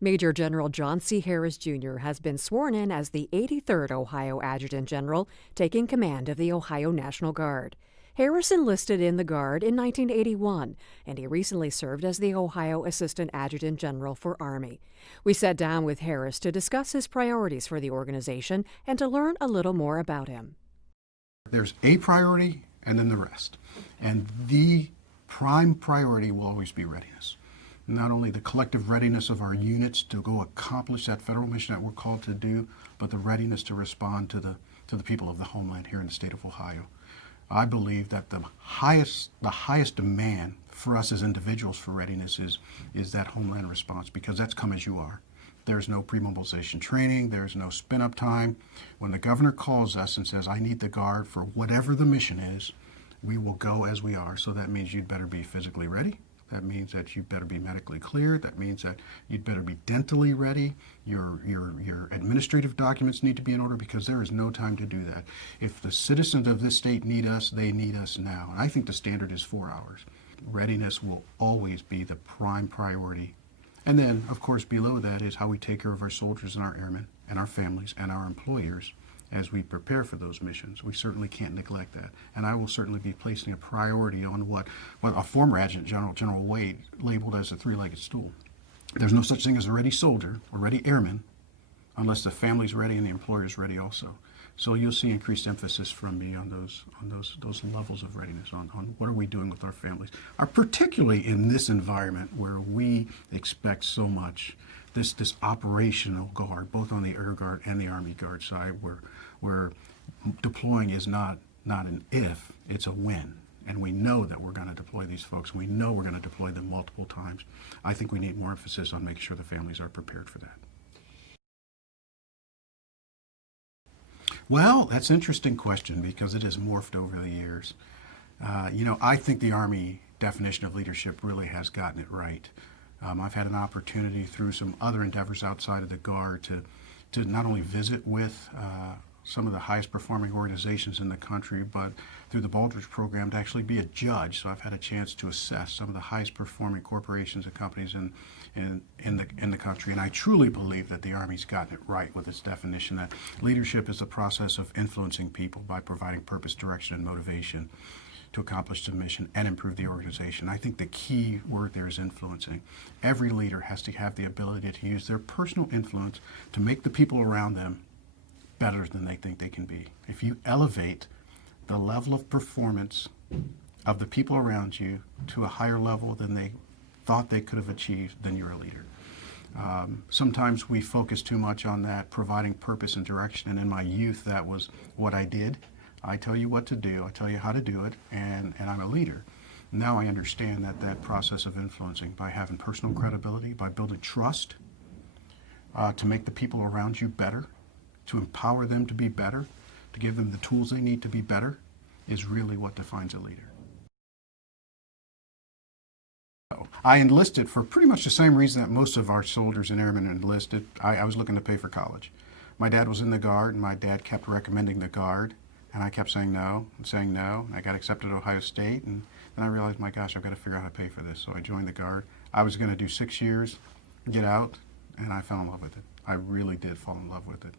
Major General John C. Harris, Jr. has been sworn in as the 83rd Ohio Adjutant General, taking command of the Ohio National Guard. Harris enlisted in the Guard in 1981, and he recently served as the Ohio Assistant Adjutant General for Army. We sat down with Harris to discuss his priorities for the organization and to learn a little more about him. There's a priority and then the rest. And the prime priority will always be readiness. Not only the collective readiness of our units to go accomplish that federal mission that we're called to do, but the readiness to respond to the people of the homeland here in the state of Ohio. I believe that the highest demand for us as individuals for readiness is that homeland response, because that's come as you are. There's no pre-mobilization training, there's no spin-up time. When the governor calls us and says, I need the Guard for whatever the mission is, we will go as we are. So that means you'd better be physically ready. That means that you better be medically cleared. That means that you'd better be dentally ready. Your administrative documents need to be in order, because there is no time to do that. If the citizens of this state need us, they need us now. And I think the standard is 4 hours. Readiness will always be the prime priority. And then, of course, below that is how we take care of our soldiers and our airmen and our families and our employers as we prepare for those missions. We certainly can't neglect that. And I will certainly be placing a priority on what a former Adjutant General, General Wade, labeled as a three-legged stool. There's no such thing as a ready soldier or ready airman unless the family's ready and the employer's ready also. So you'll see increased emphasis from me on those levels of readiness, on what are we doing with our families, particularly in this environment where we expect so much. This operational guard, both on the Air Guard and the Army Guard side, where deploying is not an if, it's a when. And we know that we're going to deploy these folks. We know we're going to deploy them multiple times. I think we need more emphasis on making sure the families are prepared for that. Well, that's an interesting question, because it has morphed over the years. I think the Army definition of leadership really has gotten it right. I've had an opportunity through some other endeavors outside of the Guard to not only visit with some of the highest performing organizations in the country, but through the Baldrige program to actually be a judge. So I've had a chance to assess some of the highest performing corporations and companies in the country. And I truly believe that the Army's gotten it right with its definition that leadership is the process of influencing people by providing purpose, direction, and motivation to accomplish the mission and improve the organization. I think the key word there is influencing. Every leader has to have the ability to use their personal influence to make the people around them better than they think they can be. If you elevate the level of performance of the people around you to a higher level than they thought they could have achieved, then you're a leader. Sometimes we focus too much on that, providing purpose and direction, and in my youth that was what I did. I tell you what to do, I tell you how to do it, and I'm a leader. Now I understand that process of influencing by having personal credibility, by building trust, to make the people around you better, to empower them to be better, to give them the tools they need to be better, is really what defines a leader. I enlisted for pretty much the same reason that most of our soldiers and airmen enlisted. I was looking to pay for college. My dad was in the Guard, and my dad kept recommending the Guard. And I kept saying no and saying no. I got accepted at Ohio State, and then I realized, my gosh, I've got to figure out how to pay for this. So I joined the Guard. I was going to do 6 years, get out, and I fell in love with it. I really did fall in love with it.